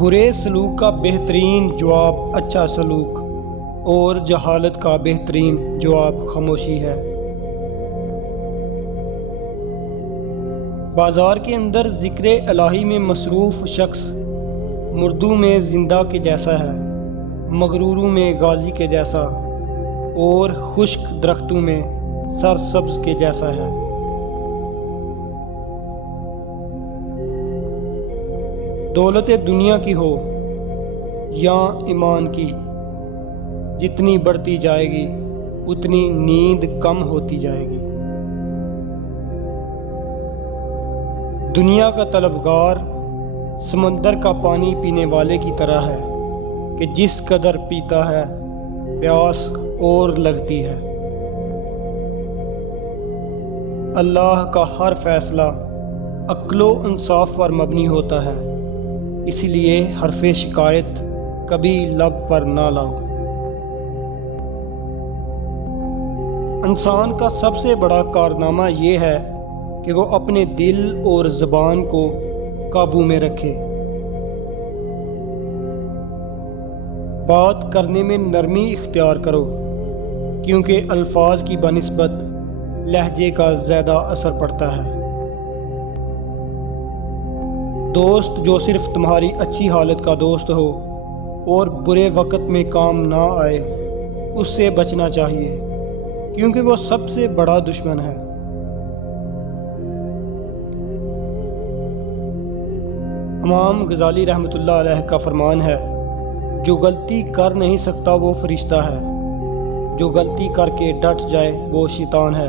برے سلوک کا بہترین جواب اچھا سلوک اور جہالت کا بہترین جواب خاموشی ہے۔ بازار کے اندر ذکر الہی میں مصروف شخص مردوں میں زندہ کے جیسا ہے، مغروروں میں غازی کے جیسا اور خشک درختوں میں سرسبز کے جیسا ہے۔ دولت دنیا کی ہو یا ایمان کی، جتنی بڑھتی جائے گی اتنی نیند کم ہوتی جائے گی۔ دنیا کا طلبگار سمندر کا پانی پینے والے کی طرح ہے کہ جس قدر پیتا ہے پیاس اور لگتی ہے۔ اللہ کا ہر فیصلہ عقل و انصاف پر مبنی ہوتا ہے، اس لیے حرف شکایت کبھی لب پر نہ لاؤ۔ انسان کا سب سے بڑا کارنامہ یہ ہے کہ وہ اپنے دل اور زبان کو قابو میں رکھے۔ بات کرنے میں نرمی اختیار کرو، کیونکہ الفاظ کی بنسبت لہجے کا زیادہ اثر پڑتا ہے۔ دوست جو صرف تمہاری اچھی حالت کا دوست ہو اور برے وقت میں کام نہ آئے، اس سے بچنا چاہیے، کیونکہ وہ سب سے بڑا دشمن ہے۔ امام غزالی رحمۃ اللہ علیہ کا فرمان ہے، جو غلطی کر نہیں سکتا وہ فرشتہ ہے، جو غلطی کر کے ڈٹ جائے وہ شیطان ہے،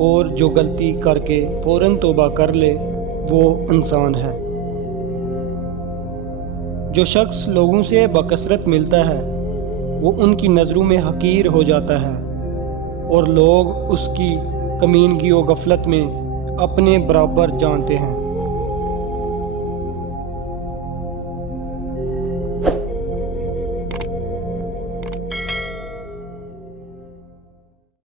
اور جو غلطی کر کے فوراً توبہ کر لے وہ انسان ہے۔ جو شخص لوگوں سے بکثرت ملتا ہے وہ ان کی نظروں میں حقیر ہو جاتا ہے، اور لوگ اس کی کمینگی و غفلت میں اپنے برابر جانتے ہیں۔